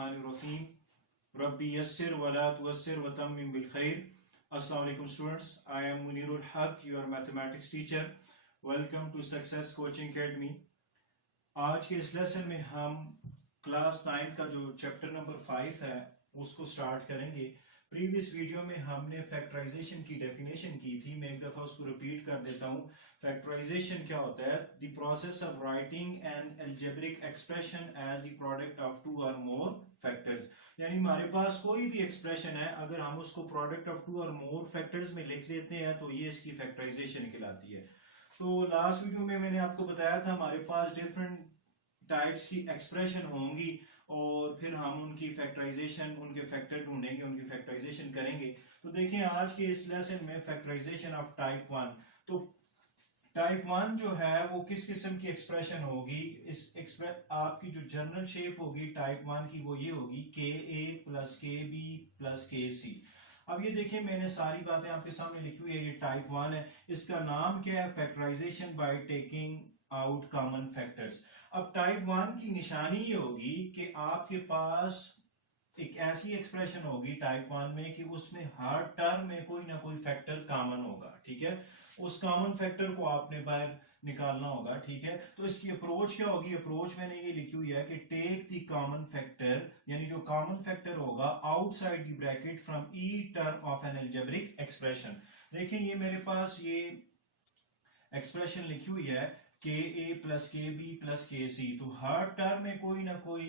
बिस्मिल्लाहिर्रहमानिर्रहीम रब्बी यस्सिर वला तुअस्सिर वतम्मिम बिल खैर। अस्सलाम वालेकुम students, I am Munirul Haque, your mathematics teacher. Welcome to success coaching academy. आज के इस लेसन में हम क्लास 9 का जो चैप्टर नंबर 5 है उसको स्टार्ट करेंगे। प्रीवियस वीडियो में हमने फैक्टराइजेशन की डेफिनेशन की थी, मैं एक दफा उसको रिपीट कर देता हूँ। फैक्टराइजेशन क्या होता है? The process of writing an algebraic expression as the product of two or more factors. यानी हमारे पास कोई भी एक्सप्रेशन है, अगर हम उसको product of two or more factors में लिख लेते हैं तो ये इसकी फैक्टराइजेशन कहलाती है। तो लास्ट वीडियो में मैंने आपको बताया था हमारे पास डिफरेंट टाइप्स की एक्सप्रेशन होंगी और फिर हम उनकी फैक्टराइजेशन, उनके फैक्टर ढूंढेंगे, उनकी फैक्टराइजेशन करेंगे। तो देखिए आज के इस लेसन में फैक्टराइजेशन ऑफ टाइप 1। तो टाइप 1 जो है वो किस किस्म की एक्सप्रेशन होगी? आपकी जो जनरल शेप होगी टाइप 1 की वो ये होगी के ए प्लस के बी प्लस के सी। अब ये देखिए मैंने सारी बातें आपके सामने लिखी हुई है, ये टाइप 1 है। इसका नाम क्या है? Factorization by taking out common factors. अब टाइप 1 की निशानी ये होगी कि आपके पास एक ऐसी एक्सप्रेशन होगी टाइप 1 में कि उसमें हर टर्म में कोई ना कोई फैक्टर कॉमन होगा, ठीक है। उस कॉमन फैक्टर को आपने बाहर निकालना होगा, ठीक है। तो इसकी अप्रोच क्या होगी? अप्रोच मैंने ये लिखी हुई है कि टेक द कॉमन फैक्टर, यानी जो कॉमन फैक्टर होगा outside the bracket from each term of N algebraic expression. देखिए ये मेरे पास ये एक्सप्रेशन लिखी हुई है के ए प्लस के बी प्लस के सी। तो हर टर्म में कोई ना कोई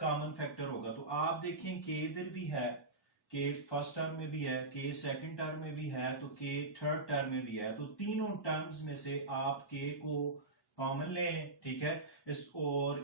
कॉमन फैक्टर होगा। तो आप देखें के इधर भी है, के फर्स्ट टर्म में भी है, के सेकंड टर्म में भी है, तो के थर्ड टर्म में भी है। तो तीनों टर्म्स में से आप के को कॉमन लें, ठीक है। इस और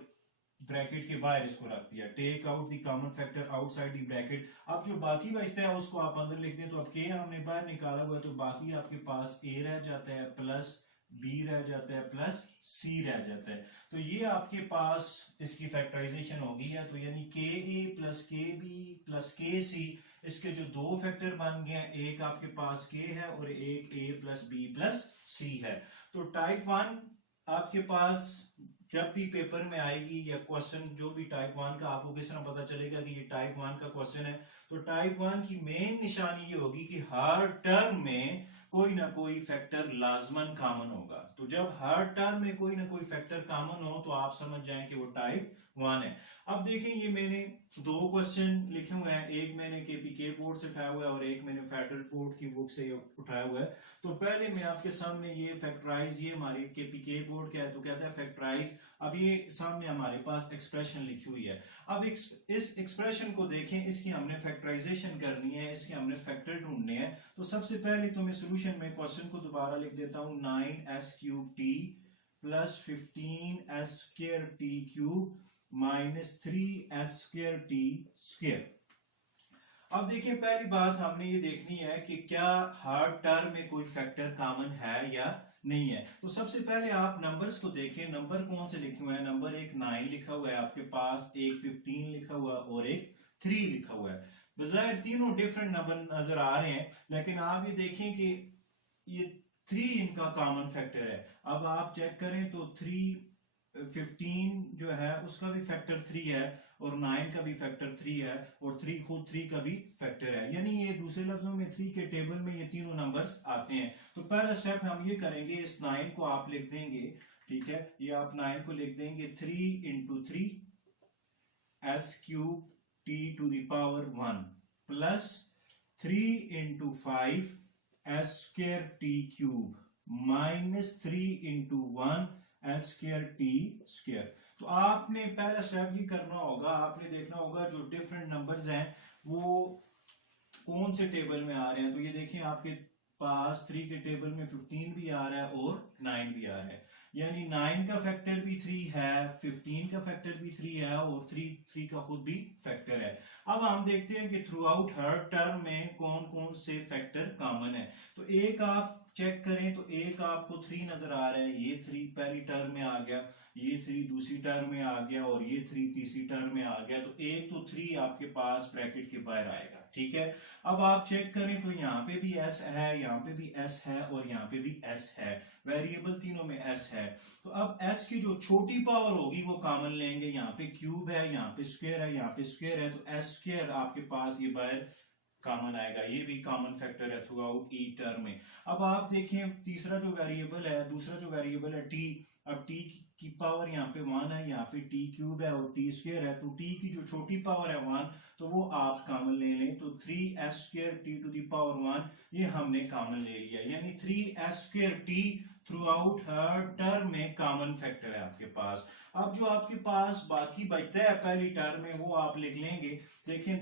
ब्रैकेट के बाहर इसको रख दिया, take out the common factor outside the bracket. अब जो बाकी बचता है उसको आप अंदर लिख दें। तो अब के हमने बाहर निकाला हुआ है, तो बाकी आपके पास ए रह जाता है प्लस बी रह जाता है प्लस सी रह जाता है। तो ये आपके पास इसकी फैक्टराइजेशन होगी। या तो यानी के ए प्लस के बी प्लस के सी, इसके जो दो फैक्टर बन गए, एक आपके पास के है और एक ए प्लस बी प्लस सी है। तो टाइप 1 आपके पास जब भी पेपर में आएगी या क्वेश्चन जो भी टाइप 1 का, आपको किस तरह पता चलेगा कि ये टाइप 1 का क्वेश्चन है? तो टाइप 1 की मेन निशानी ये होगी कि हर टर्म में कोई ना कोई फैक्टर लाजमन कॉमन होगा। तो जब हर टर्म में कोई ना कोई फैक्टर कॉमन हो तो आप समझ जाएं कि वो टाइप 1 है। अब देखें ये मैंने दो क्वेश्चन लिखे हुए हैं, एक मैंने केपीके बोर्ड से उठाया हुआ है और एक मैंने फेडरल बोर्ड की बुक से उठाया हुआ है। तो पहले मैं आपके सामने ये फैक्टराइज, ये हमारे केपीके बोर्ड क्या है तो कहता है फैक्टराइज। अब ये सामने हमारे पास एक्सप्रेशन लिखी हुई है। अब इस एक्सप्रेशन को देखें, इसकी हमने फैक्टराइजेशन करनी है, इसके हमने फैक्टर ढूंढने हैं। तो सबसे पहले तो मैं सोल्यूशन में क्वेश्चन को दोबारा लिख देता हूं, 9s³ plus 15s² minus 3s²t²। अब देखिए पहली बात हमने ये देखनी है कि क्या हर टर्म में कोई फैक्टर कॉमन है या नहीं है। तो सबसे पहले आप नंबर्स को देखें, नंबर कौन से लिखे हुए हैं? नंबर एक 9 लिखा हुआ है आपके पास, एक 15 लिखा हुआ है और एक 3 लिखा हुआ है। बजाय तीनों डिफरेंट नंबर नजर आ रहे हैं, लेकिन आप ये देखें कि ये 3 इनका कॉमन फैक्टर है। अब आप चेक करें तो 15 जो है उसका भी फैक्टर 3 है और 9 का भी फैक्टर 3 है और 3 खुद 3 का भी फैक्टर है। यानी ये दूसरे लफ्जों में 3 के टेबल में ये तीनों नंबर्स आते हैं। तो पहला स्टेप हम ये करेंगे, इस 9 को आप लिख देंगे, ठीक है। ये आप 9 को लिख देंगे 3 × 3 s³t⁻1 plus 3 × 5 s²t³ minus 3 × 1 s²t²। तो आपने पहला स्टेप ये करना होगा, आपने देखना होगा जो डिफरेंट नंबर्स हैं वो कौन से टेबल में आ रहे हैं। तो ये देखिए आपके पास 3 के टेबल में 15 भी आ रहा है और 9 भी आ रहा है। यानी 9 का फैक्टर भी 3 है, 15 का फैक्टर भी 3 है और 3 का खुद भी फैक्टर है। अब हम देखते हैं कि थ्रू आउट हर टर्म में कौन कौन से फैक्टर कॉमन है। तो एक आप चेक करें तो एक आपको 3 नजर आ रहा है, ये 3 पहली टर्म में आ गया, ये 3 दूसरी टर्म में आ गया और ये 3 तीसरी टर्म में आ गया। तो एक तो 3 आपके पास ब्रैकेट के बाहर आएगा, ठीक है। अब आप चेक करें तो यहाँ पे भी s है, यहाँ पे भी s है और यहाँ पे भी s है, वेरिएबल तीनों में s है। है। तो अब s की जो छोटी पावर होगी वो कॉमन लेंगे, यहाँ पे क्यूब है, यहाँ पे स्क्वायर है, यहाँ पे स्क्वायर है, तो s स्क्वायर आपके पास ये बाहर कॉमन आएगा, ये भी कॉमन फैक्टर है थ्रू आउट ई टर्म में। अब आप देखें तीसरा जो वेरिएबल है, दूसरा जो वेरिएबल है t, अब t की पावर यहाँ पे 1 है, यहाँ पे t क्यूब है और t स्क्वायर है, तो t की जो छोटी पावर है 1 तो वो आप कॉमन ले लें, तो 3s square t to the power 1 ये हमने कॉमन ले लिया, यानी 3s square t throughout हर टर्म में कॉमन फैक्टर है आपके पास। अब जो आपके पास बाकी बचता है पहली टर्म में वो आप लिख लेंगे। देखें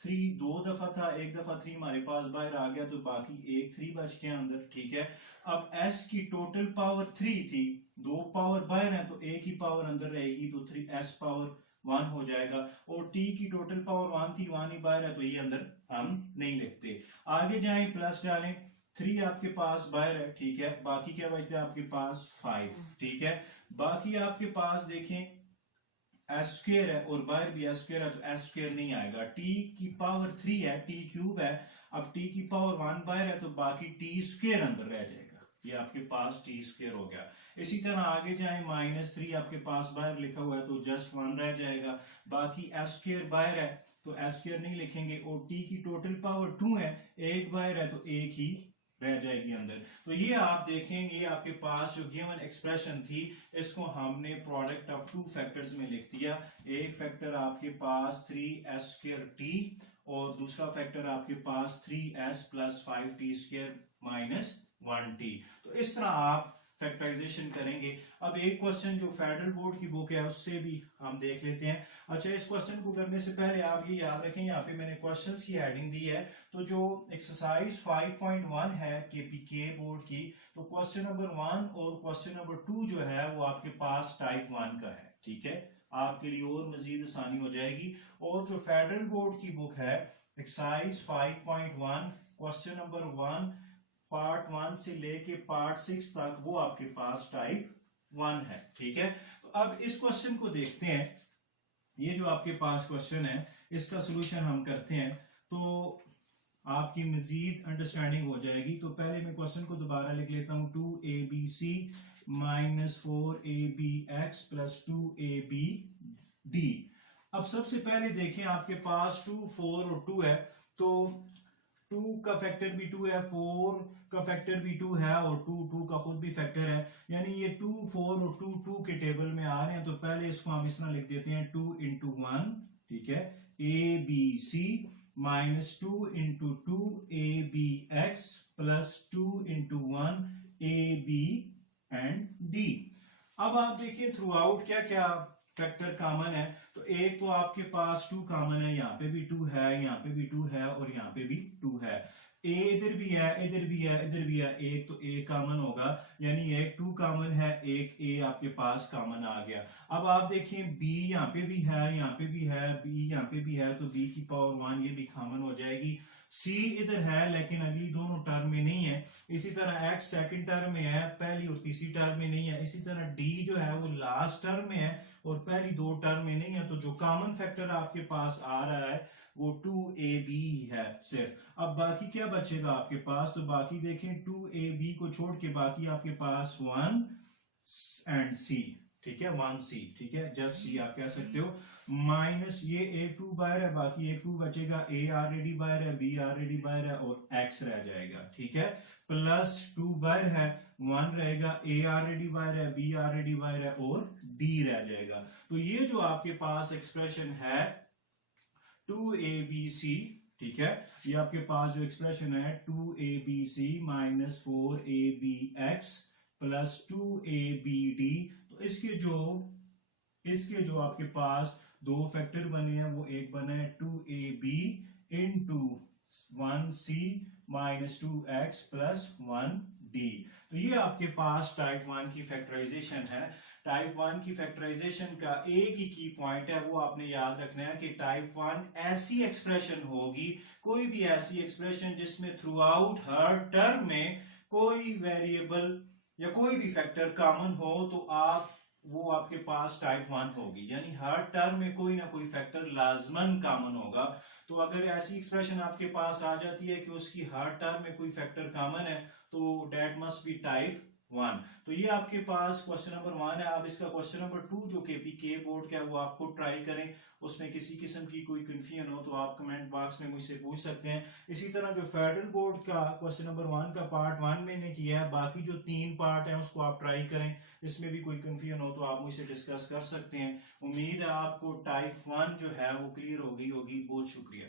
3 दो दफा था, एक दफा 3 हमारे पास बाहर आ गया, तो बाकी एक 3 बच गया अंदर, ठीक है। अब s की टोटल पावर 3 थी, 2 पावर बाहर है तो एक ही पावर अंदर रहेगी, तो 3s पावर 1 हो जाएगा, और t की टोटल पावर 1 थी, 1 ही बाहर है तो ये अंदर हम नहीं लिखते। आगे जाएं प्लस डालें, 3 आपके पास बाहर है, ठीक है, बाकी क्या बचता है आपके पास 5, ठीक है। बाकी आपके पास देखें एस स्क्वायर है और बाहर भी एस स्क्वायर है, तो एस स्क्वायर नहीं आएगा, टी की पावर 3 है, टी क्यूब है, अब टी की पावर 1 बाहर है तो बाकी टी स्क्वायर अंदर रह जाएगा, ये आपके पास टी स्क्वायर हो गया। इसी तरह आगे जाए -3 आपके पास बाहर लिखा हुआ है तो जस्ट 1 रह जाएगा, बाकी एस स्क्वायर बाहर है तो एस स्क्वायर नहीं लिखेंगे, और टी की टोटल पावर 2 है, एक बाहर है तो एक ही रह जाएगी अंदर। तो ये आप देखेंगे ये आपके पास जो गिवन एक्सप्रेशन थी इसको हमने प्रोडक्ट ऑफ 2 फैक्टर्स में लिख दिया। एक फैक्टर आपके पास 3s स्क्वायर t और दूसरा फैक्टर आपके पास 3s plus 5t square minus 1t। तो इस तरह आप फैक्टराइजेशन करेंगे। अब एक क्वेश्चन जो फेडरल बोर्ड की बुक है उससे भी हम देख लेते हैं। अच्छा, इस क्वेश्चन को करने से पहले आप ये याद रखें, यहाँ पे मैंने क्वेश्चंस की हेडिंग दी है, तो जो एक्सरसाइज 5.1 है केपीके बोर्ड की, तो क्वेश्चन नंबर 1 और क्वेश्चन नंबर 2 जो है वो आपके पास टाइप 1 का है, ठीक है, आपके लिए और मजीद आसानी हो जाएगी। और जो फेडरल बोर्ड की बुक है एक्सरसाइज 5.1 क्वेश्चन नंबर 1 पार्ट 1 से लेके पार्ट 6 तक वो आपके पास टाइप 1 है, ठीक है। तो अब इस क्वेश्चन को देखते हैं, ये जो आपके पास क्वेश्चन है इसका सोल्यूशन हम करते हैं तो आपकी मजीद अंडरस्टैंडिंग हो जाएगी। तो पहले मैं क्वेश्चन को दोबारा लिख लेता हूं, 2abc minus 4abx plus 2abd। अब सबसे पहले देखें आपके पास 2, 4 और 2 है, तो 2 का फैक्टर भी 2 है, 4 का फैक्टर भी 2 है और 2 का खुद भी फैक्टर है, यानी ये 2, 4 और 2 के टेबल में आ रहे हैं। तो पहले इसको हम इस तरह लिख देते हैं 2 into 1, ठीक है, abc minus 2 into 2 abx plus 2 into 1 ab and d। अब आप देखिए थ्रू आउट क्या क्या फैक्टर कॉमन है, तो एक तो आपके पास 2 कॉमन है, यहाँ पे भी 2 है, यहाँ पे भी 2 है और यहाँ पे भी 2 है, a इधर भी है, इधर भी है, इधर भी है, एक तो a कॉमन होगा, यानी एक 2 कॉमन है, एक a आपके पास कॉमन आ गया। अब आप देखिए b यहाँ पे भी है, यहाँ पे भी है, b यहाँ पे भी है, तो b की पावर 1 ये भी कॉमन हो जाएगी। c इधर है लेकिन अगली दोनों टर्म में नहीं है, इसी तरह x सेकंड टर्म में है, पहली और तीसरी टर्म में नहीं है, इसी तरह d जो है वो लास्ट टर्म में है और पहली 2 टर्म में नहीं है। तो जो कॉमन फैक्टर आपके पास आ रहा है वो 2ab है सिर्फ। अब बाकी क्या बचेगा आपके पास, तो बाकी देखें 2ab को छोड़ के बाकी आपके पास 1 एंड c, ठीक है, 1c, ठीक है, जस्ट c आप कह सकते हो, माइनस ये एक 2 बाहर है, बाकी एक 2 बचेगा, a ऑलरेडी बाहर है, b ऑलरेडी बाहर है और x रह जाएगा, ठीक है, प्लस 2 बाहर है, 1 रहेगा, a ऑलरेडी बाहर है, b ऑलरेडी बाहर है और d रह जाएगा। तो ये जो आपके पास एक्सप्रेशन है 2abc, ठीक है, ये आपके पास जो एक्सप्रेशन है 2abc minus 4abx plus 2abd, तो इसके जो आपके पास 2 फैक्टर बने हैं, वो एक बना है 2ab into 1c minus 2x plus 1d। तो ये आपके पास टाइप 1 की फैक्टराइजेशन है। टाइप 1 की फैक्टराइजेशन का एक ही की पॉइंट है, वो आपने याद रखना है कि टाइप 1 ऐसी एक्सप्रेशन होगी, कोई भी ऐसी एक्सप्रेशन जिसमें थ्रू आउट हर टर्म में कोई वेरिएबल या कोई भी फैक्टर कॉमन हो, तो वो आपके पास टाइप 1 होगी, यानी हर टर्म में कोई ना कोई फैक्टर लाजमन कॉमन होगा। तो अगर ऐसी एक्सप्रेशन आपके पास आ जाती है कि उसकी हर टर्म में कोई फैक्टर कॉमन है, तो डेट मस्ट बी टाइप 1। तो ये आपके पास क्वेश्चन नंबर 1 है। अब इसका क्वेश्चन नंबर 2 जो केपीके बोर्ड का है वो आप खुद ट्राई करें, उसमें किसी किस्म की कोई कंफ्यूजन हो तो आप कमेंट बॉक्स में मुझसे पूछ सकते हैं। इसी तरह जो फेडरल बोर्ड का क्वेश्चन नंबर 1 का पार्ट 1 मैंने किया है, बाकी जो 3 पार्ट है उसको आप ट्राई करें, इसमें भी कोई कंफ्यूजन हो तो आप मुझसे डिस्कस कर सकते हैं। उम्मीद है आपको टाइप 1 जो है वो क्लियर हो गई होगी। बहुत शुक्रिया।